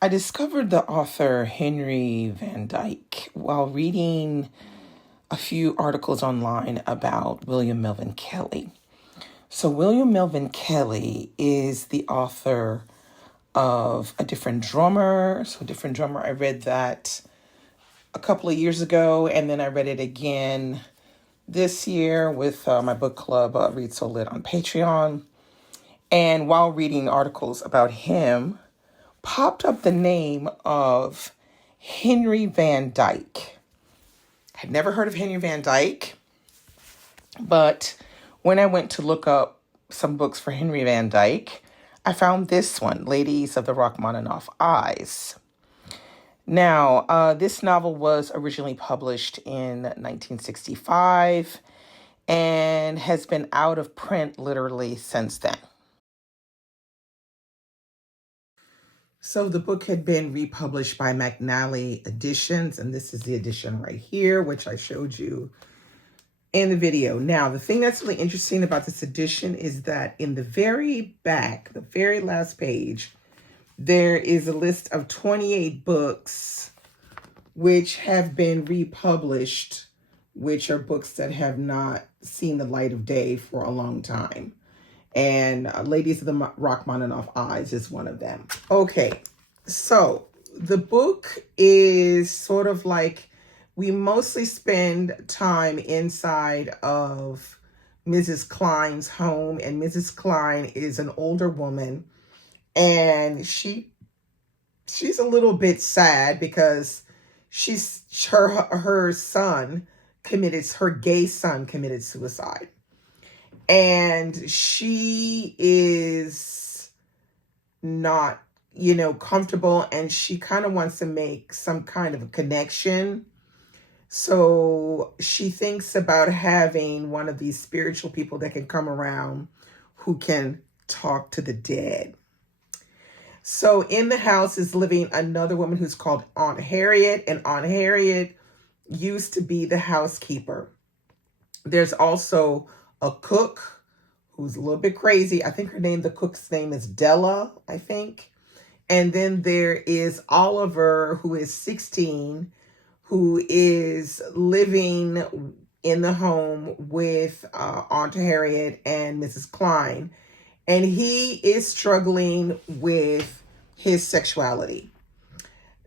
I discovered the author Henry Van Dyke while reading a few articles online about William Melvin Kelly. So, William Melvin Kelly is the author of A Different Drummer. So, Different Drummer, I read that a couple of years ago, and then I read it again this year with my book club, Read So Lit on Patreon. And while reading articles about him, popped up the name of Henry Van Dyke. I'd never heard of Henry Van Dyke, but when I went to look up some books for Henry Van Dyke, I found this one, Ladies of the Rachmaninoff Eyes. Now, this novel was originally published in 1965 and has been out of print literally since then. So the book had been republished by McNally Editions, and this is the edition right here, which I showed you in the video. Now, the thing that's really interesting about this edition is that in the very back, the very last page, there is a list of 28 books which have been republished, which are books that have not seen the light of day for a long time. And Ladies of the Rachmaninoff Eyes is one of them. Okay, so the book is sort of like, we mostly spend time inside of Mrs. Klein's home, and Mrs. Klein is an older woman, and she's a little bit sad because her gay son committed suicide. And she is not, comfortable, and she kind of wants to make some kind of a connection. So she thinks about having one of these spiritual people that can come around who can talk to the dead. So in the house is living another woman who's called Aunt Harriet, and Aunt Harriet used to be the housekeeper. There's also a cook who's a little bit crazy. I think the cook's name is Della, I think. And then there is Oliver, who is 16, who is living in the home with Aunt Harriet and Mrs. Klein. And he is struggling with his sexuality.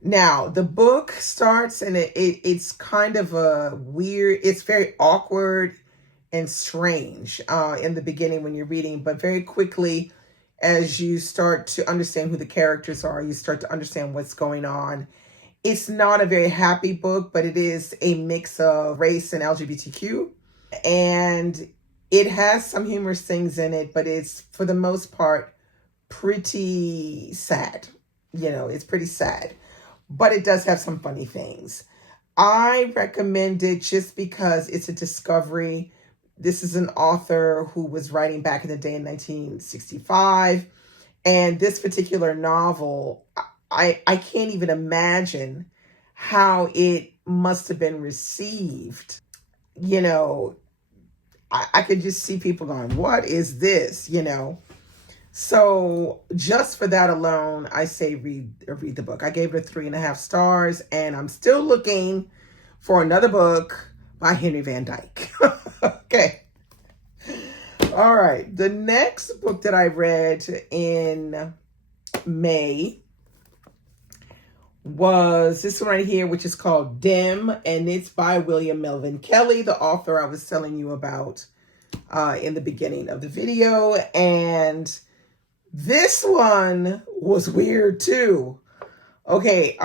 Now, the book starts, and it's kind of it's very awkward and strange in the beginning when you're reading, but very quickly, as you start to understand who the characters are, you start to understand what's going on. It's not a very happy book, but it is a mix of race and LGBTQ, and it has some humorous things in it, but it's, for the most part, pretty sad. It's pretty sad, but it does have some funny things. I recommend it just because it's a discovery. This is an author who was writing back in the day in 1965. And this particular novel, I can't even imagine how it must have been received. I could just see people going, what is this? So just for that alone, I say read the book. I gave it 3.5 stars, and I'm still looking for another book by Henry Van Dyke. Okay. All right. The next book that I read in May was this one right here, which is called Dim, and it's by William Melvin Kelly, the author I was telling you about in the beginning of the video. And this one was weird too. Okay,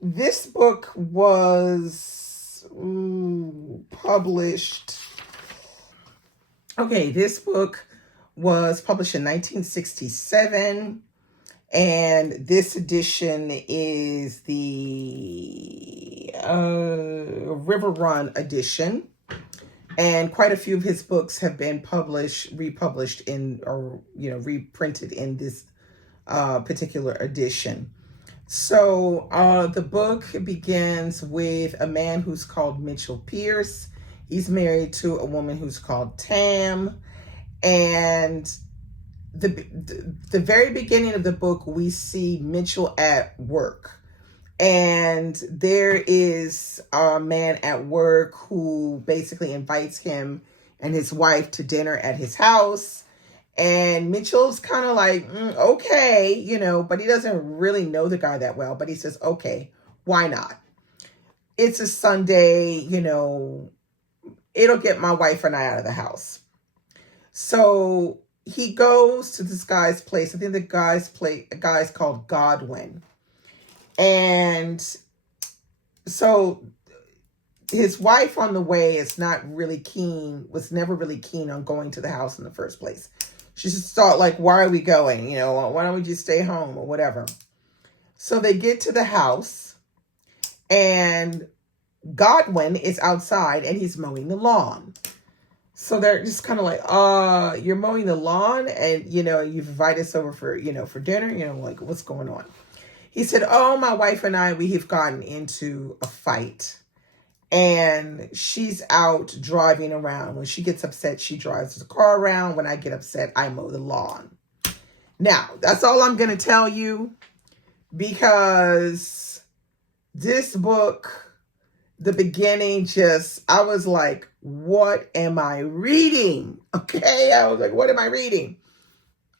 this book was published. Okay, this book was published in 1967, and this edition is the River Run edition. And quite a few of his books have been republished reprinted in this particular edition. So the book begins with a man who's called Mitchell Pierce. He's married to a woman who's called Tam. And the very beginning of the book, we see Mitchell at work. And there is a man at work who basically invites him and his wife to dinner at his house. And Mitchell's kind of like, okay, but he doesn't really know the guy that well. But he says, okay, why not? It's a Sunday, it'll get my wife and I out of the house. So he goes to this guy's place. I think the guy's called Godwin. And so his wife on the way was never really keen on going to the house in the first place. She just thought like, why are we going? Why don't we just stay home or whatever? So they get to the house and Godwin is outside and he's mowing the lawn. So they're just kind of like, you're mowing the lawn and, you've invited us over for dinner, like what's going on? He said, oh, my wife and I, we have gotten into a fight and she's out driving around. When she gets upset, she drives the car around. When I get upset, I mow the lawn. Now, that's all I'm going to tell you because this book, the beginning I was like, what am I reading? Okay. I was like, what am I reading?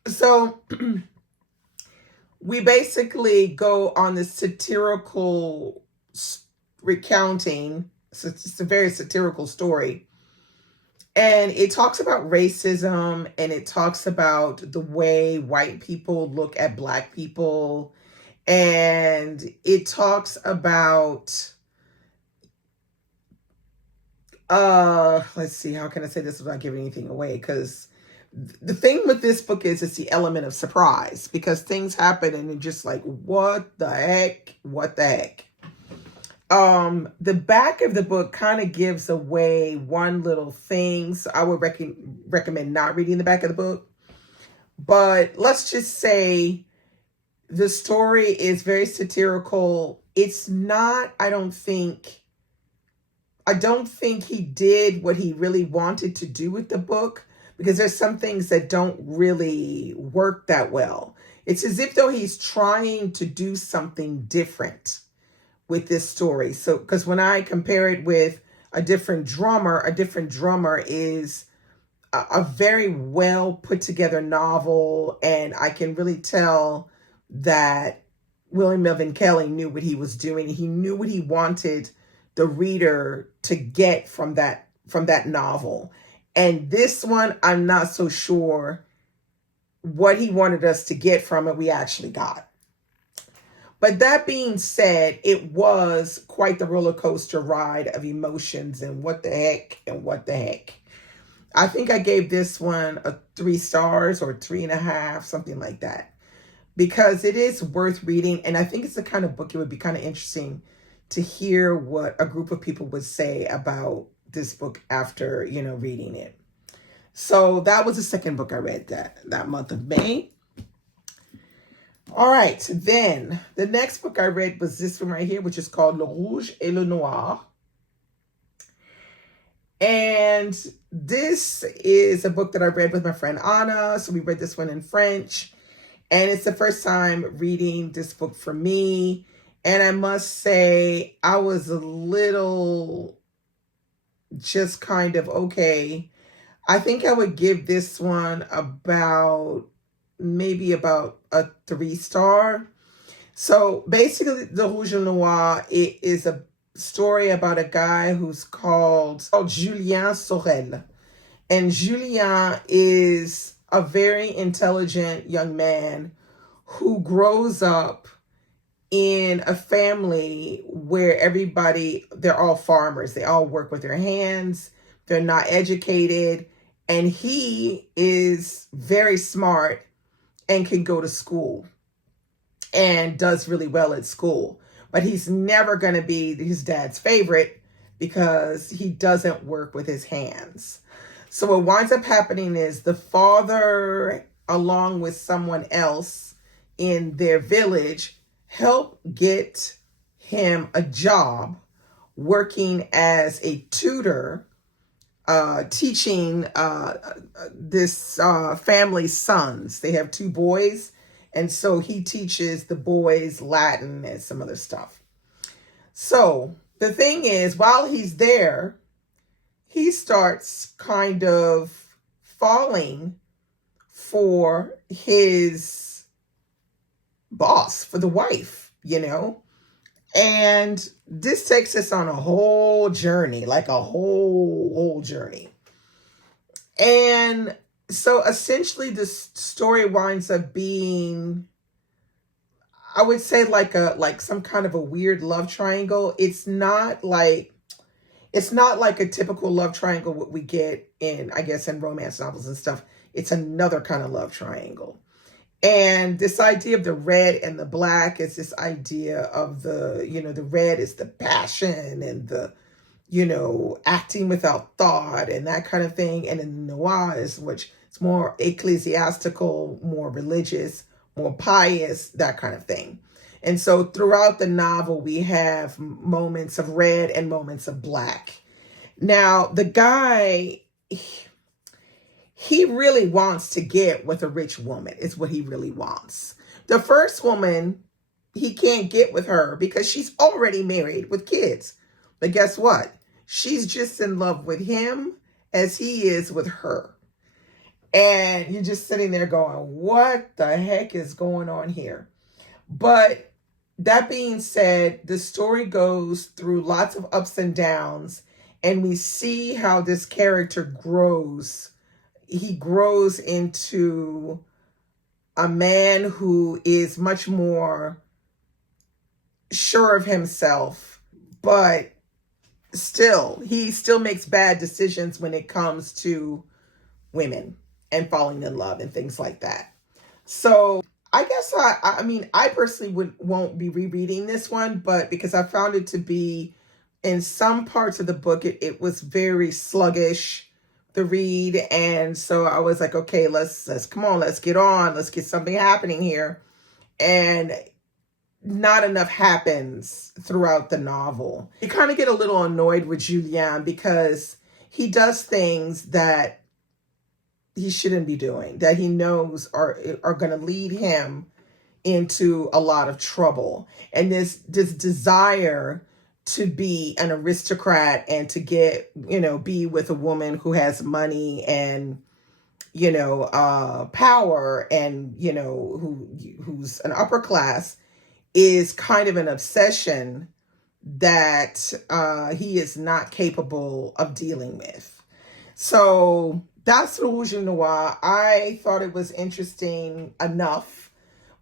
So we basically go on this satirical recounting. So it's a very satirical story. And it talks about racism and it talks about the way white people look at black people. And it talks about, let's see, how can I say this without giving anything away? Because the thing with this book is it's the element of surprise because things happen and you're just like, what the heck? What the heck? The back of the book kind of gives away one little thing. So I would recommend not reading the back of the book. But let's just say the story is very satirical. It's not, I don't think he did what he really wanted to do with the book. Because there's some things that don't really work that well. It's as if though he's trying to do something different with this story. So, because when I compare it with a different drummer is a very well put together novel. And I can really tell that William Melvin Kelly knew what he was doing. He knew what he wanted the reader to get from that novel. And this one, I'm not so sure what he wanted us to get from it we actually got. But that being said, it was quite the roller coaster ride of emotions and what the heck and what the heck. I think I gave this one 3 stars or 3.5, something like that. Because it is worth reading. And I think it's the kind of book it would be kind of interesting to hear what a group of people would say about this book after, reading it. So that was the second book I read that month of May. All right. Then the next book I read was this one right here, which is called Luj Noir. And this is a book that I read with my friend Anna. So we read this one in French. And it's the first time reading this book for me. And I must say, I was a little just kind of okay. I think I would give this one maybe about a 3-star. So basically, the Rouge Noir, it is a story about a guy who's called Julien Sorel. And Julien is a very intelligent young man who grows up in a family where they're all farmers. They all work with their hands. They're not educated. And he is very smart and can go to school and does really well at school. But he's never going to be his dad's favorite because he doesn't work with his hands. So what winds up happening is the father, along with someone else in their village, help get him a job working as a tutor teaching this family's sons. They have two boys, and so he teaches the boys Latin and some other stuff. So the thing is, while he's there, he starts kind of falling for his boss, for the wife, you know? And this takes us on a whole journey, like a whole journey. And so essentially this story winds up being, I would say, like some kind of a weird love triangle. It's not like a typical love triangle what we get in, I guess, in romance novels and stuff. It's another kind of love triangle. And this idea of the red and the black is this idea of the red is the passion and the, acting without thought and that kind of thing. And then noir is, which it's more ecclesiastical, more religious, more pious, that kind of thing. And so throughout the novel, we have moments of red and moments of black. Now, the guy, he really wants to get with a rich woman, is what he really wants. The first woman, he can't get with her because she's already married with kids. But guess what? She's just in love with him as he is with her. And you're just sitting there going, what the heck is going on here? But that being said, the story goes through lots of ups and downs, and we see how this character grows. He grows into a man who is much more sure of himself, but he still makes bad decisions when it comes to women and falling in love and things like that. So I guess I personally won't be rereading this one, but because I found it to be, in some parts of the book, it was very sluggish, the read. And so I was like, okay, let's come on, let's get on, let's get something happening here. And not enough happens throughout the novel. You kind of get a little annoyed with Julien because he does things that he shouldn't be doing, that he knows are going to lead him into a lot of trouble. And this desire to be an aristocrat and to get, be with a woman who has money and, power and, who's an upper class, is kind of an obsession that he is not capable of dealing with. So that's Luj Noir. I thought it was interesting enough,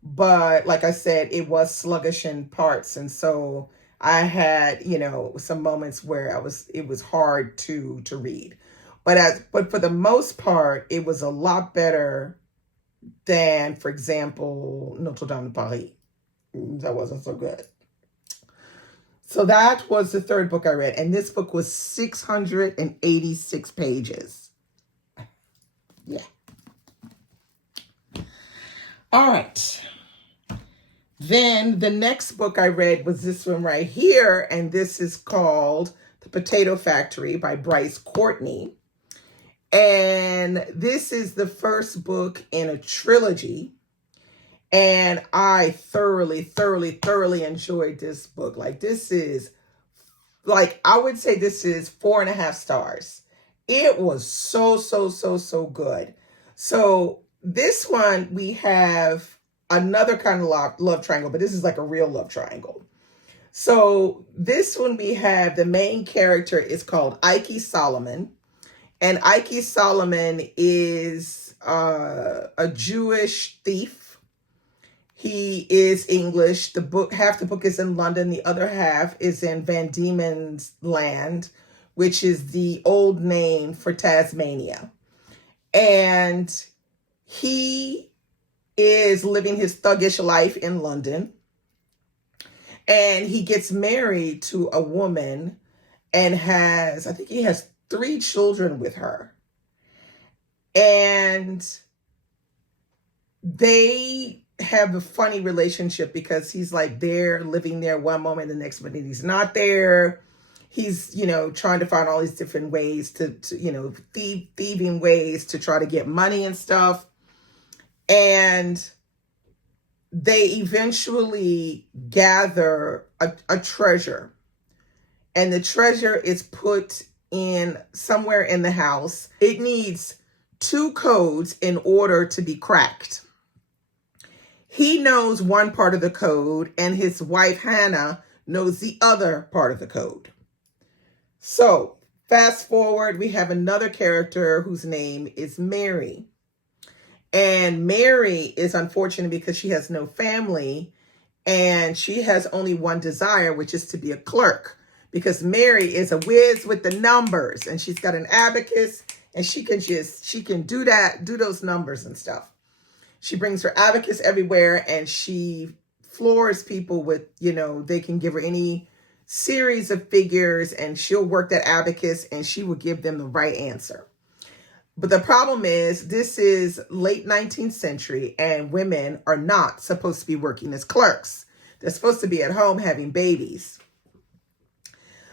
but like I said, it was sluggish in parts. And so I had, some moments where it was hard to read. But for the most part, it was a lot better than, for example, Notre Dame de Paris. That wasn't so good. So that was the third book I read. And this book was 686 pages. Yeah. All right. Then the next book I read was this one right here. And this is called The Potato Factory by Bryce Courtney. And this is the first book in a trilogy. And I thoroughly enjoyed this book. I would say this is 4.5 stars. It was so good. So this one, we have another kind of love triangle, but this is like a real love triangle. So this one, we have the main character is called Ike Solomon. And Ike Solomon is a Jewish thief. He is English. Half the book is in London. The other half is in Van Diemen's Land, which is the old name for Tasmania. And he is living his thuggish life in London. And he gets married to a woman and I think he has 3 children with her. And they have a funny relationship because he's like there living there one moment, the next minute he's not there. he's, trying to find all these different ways to thieving ways to try to get money and stuff. And they eventually gather a treasure. And the treasure is put in somewhere in the house. It needs 2 codes in order to be cracked. He knows one part of the code, and his wife, Hannah, knows the other part of the code. So, fast forward, we have another character whose name is Mary. And Mary is unfortunate because she has no family, and she has only one desire, which is to be a clerk. Because Mary is a whiz with the numbers, and she's got an abacus, and she can do those numbers and stuff. She brings her abacus everywhere, and she floors people with, they can give her any series of figures, and she'll work that abacus, and she will give them the right answer. But the problem is, this is late 19th century, and women are not supposed to be working as clerks. They're supposed to be at home having babies.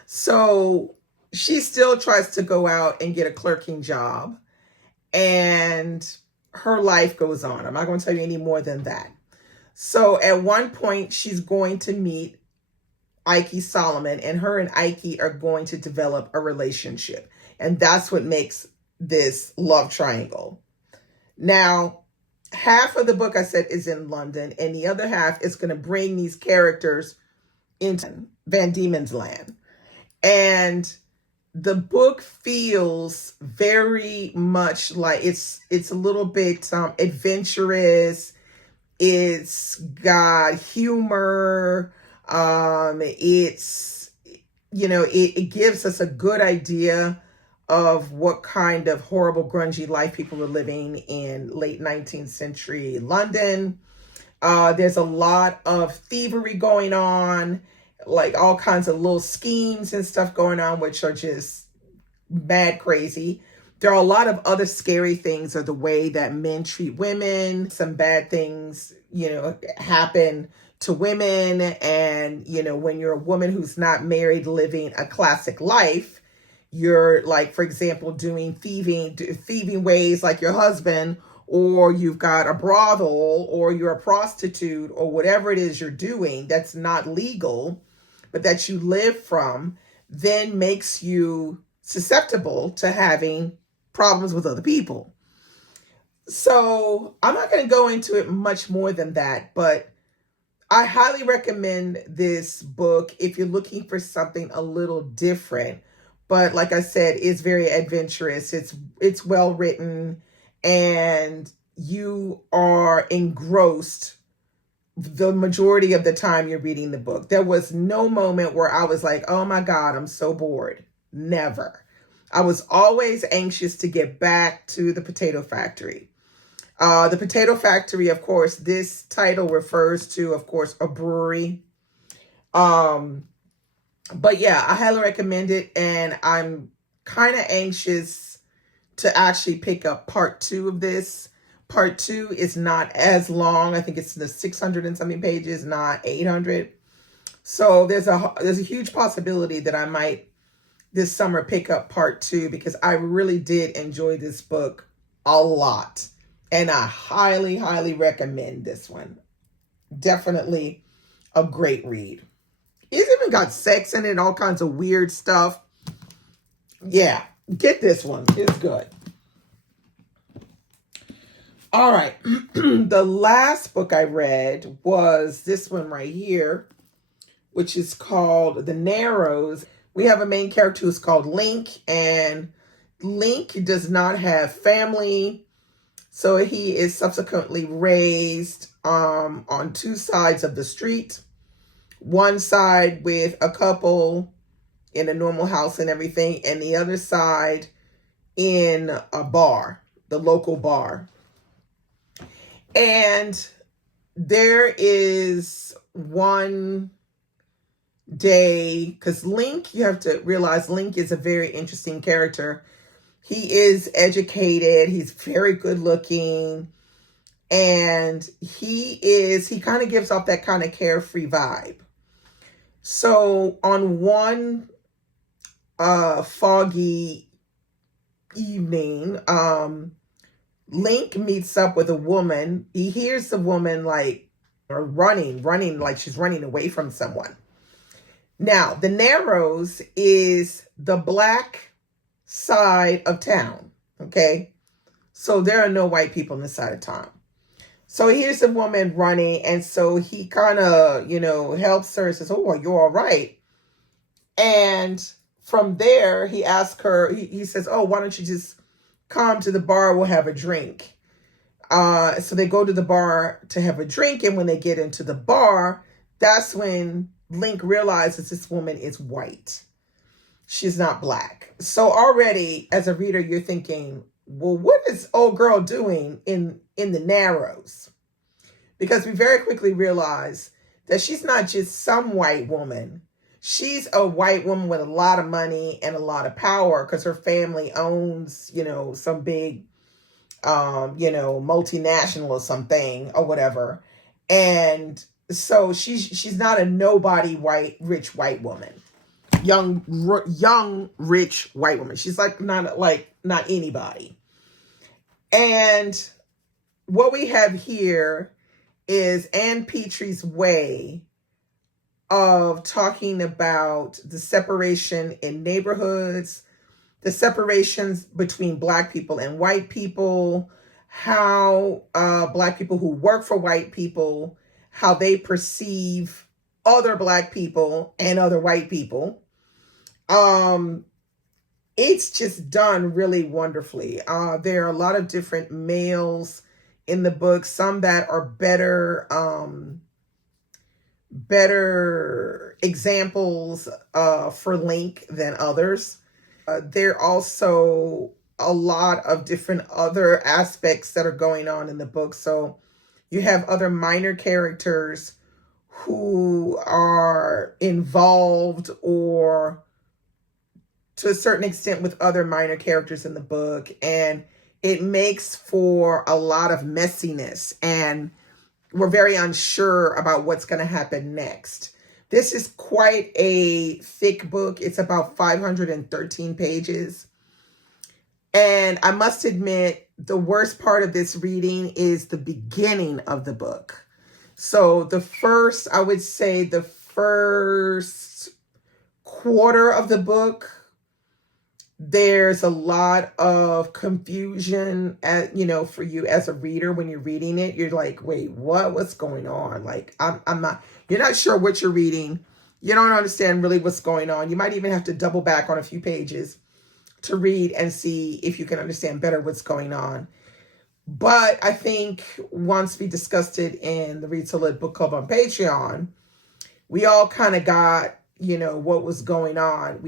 So she still tries to go out and get a clerking job, and her life goes on. I'm not going to tell you any more than that. So at one point, she's going to meet Ike Solomon, and her and Ike are going to develop a relationship. And that's what makes this love triangle. Now, half of the book, I said, is in London, and the other half is going to bring these characters into Van Diemen's Land. And the book feels very much like it's a little bit adventurous. It's got humor. It's, it gives us a good idea of what kind of horrible, grungy life people were living in late 19th century London. There's a lot of thievery going on, like all kinds of little schemes and stuff going on, which are just mad crazy. There are a lot of other scary things, or the way that men treat women. Some bad things, happen to women. And, when you're a woman who's not married, living a classic life, you're like, for example, doing thieving ways like your husband, or you've got a brothel, or you're a prostitute, or whatever it is you're doing that's not legal, but that you live from, then makes you susceptible to having problems with other people. So I'm not going to go into it much more than that, but I highly recommend this book if you're looking for something a little different. But like I said, it's very adventurous. It's well written, and you are engrossed the majority of the time you're reading the book. There was no moment where I was like, oh my God, I'm so bored. Never. I was always anxious to get back to the potato factory. The potato factory, of course, this title refers to, of course, a brewery. But yeah, I highly recommend it. And I'm kind of anxious to actually pick up part 2 of this. Part 2 is not as long. I think it's the 600 and something pages, not 800. So there's a huge possibility that I might this summer pick up part 2, because I really did enjoy this book a lot. And I highly, highly recommend this one. Definitely a great read. It's even got sex in it, all kinds of weird stuff. Yeah, get this one. It's good. All right. The last book I read was this one right here, which is called The Narrows. We have a main character who's called Link, and Link does not have family. So he is subsequently raised on 2 sides of the street. One side with a couple in a normal house and everything, and the other side in a bar, the local bar. And there is one day, because Link, you have to realize Link is a very interesting character. He is educated. He's very good looking. And he kind of gives off that kind of carefree vibe. So on one foggy evening, Link meets up with a woman. He hears the woman like running like she's running away from someone. Now, the Narrows is the black side of town, okay? So there are no white people on this side of town. So he hears the woman running, and so he kind of, helps her and says, oh, are you all right? And from there, he asks her, he says, oh, why don't you just come to the bar, we'll have a drink. So they go to the bar to have a drink, and when they get into the bar, that's when Link realizes this woman is white. She's not black. So already, as a reader, you're thinking, well, what is old girl doing in the Narrows? Because we very quickly realize that she's not just some white woman. She's a white woman with a lot of money and a lot of power because her family owns, some big, multinational or something or whatever. And so she's not a nobody rich white woman. Young, rich white woman. She's not anybody. And what we have here is Ann Petrie's way of talking about the separation in neighborhoods, the separations between black people and white people, how black people who work for white people, how they perceive other black people and other white people. It's just done really wonderfully. There are a lot of different males in the book, some that are better examples for Link than others. There are also a lot of different other aspects that are going on in the book. So you have other minor characters who are involved or to a certain extent with other minor characters in the book. And it makes for a lot of messiness, and we're very unsure about what's going to happen next. This is quite a thick book. It's about 513 pages. And I must admit, the worst part of this reading is the beginning of the book. So the first quarter of the book, there's a lot of confusion for you as a reader. When you're reading it, you're like, wait, what's going on? Like, you're not sure what you're reading. You don't understand really what's going on. You might even have to double back on a few pages to read and see if you can understand better what's going on. But I think once we discussed it in the Read to Lit book club on Patreon, we all kind of got what was going on.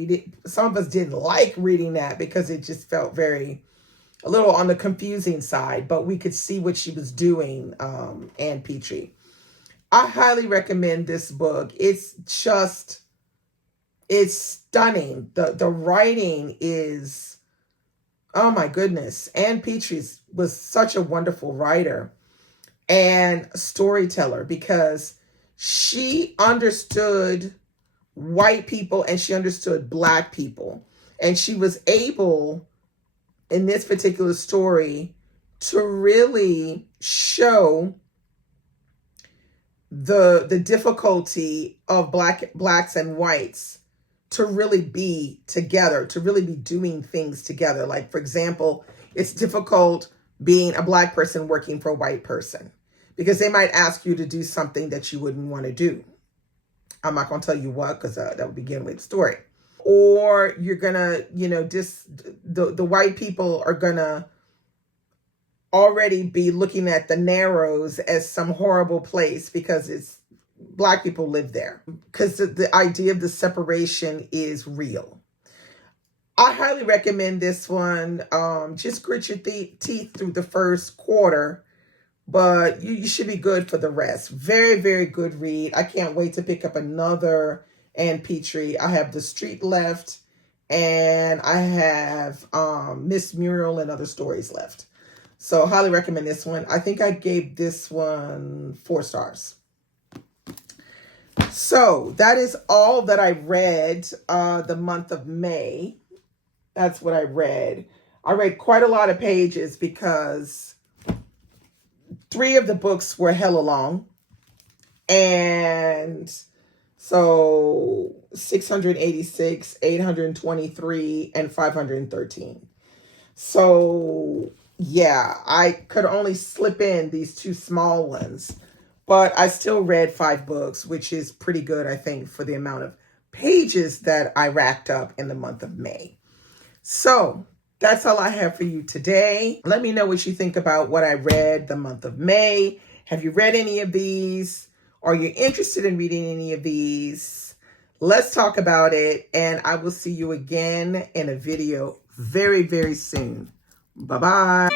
Some of us didn't like reading that because it just felt a little on the confusing side, but we could see what she was doing, Ann Petrie. I highly recommend this book. It's stunning. The writing is, oh my goodness. Ann Petrie was such a wonderful writer and storyteller because she understood white people and she understood black people. And she was able, in this particular story, to really show the difficulty of blacks and whites to really be together, to really be doing things together. Like, for example, it's difficult being a black person working for a white person because they might ask you to do something that you wouldn't want to do. I'm not going to tell you what, because that would begin with the story. Or you're going to, the white people are going to already be looking at the Narrows as some horrible place because black people live there. Because the idea of the separation is real. I highly recommend this one. Just grit your teeth through the first quarter. But you should be good for the rest. Very, very good read. I can't wait to pick up another Ann Petrie. I have The Street left, and I have Miss Muriel and Other Stories left. So highly recommend this one. I think I gave this one 4 stars. So that is all that I read the month of May. That's what I read. I read quite a lot of pages because 3 of the books were hella long. And so 686, 823, and 513. So yeah, I could only slip in these 2 small ones, but I still read 5 books, which is pretty good, I think, for the amount of pages that I racked up in the month of May. So that's all I have for you today. Let me know what you think about what I read the month of May. Have you read any of these? Are you interested in reading any of these? Let's talk about it, and I will see you again in a video very, very soon. Bye-bye.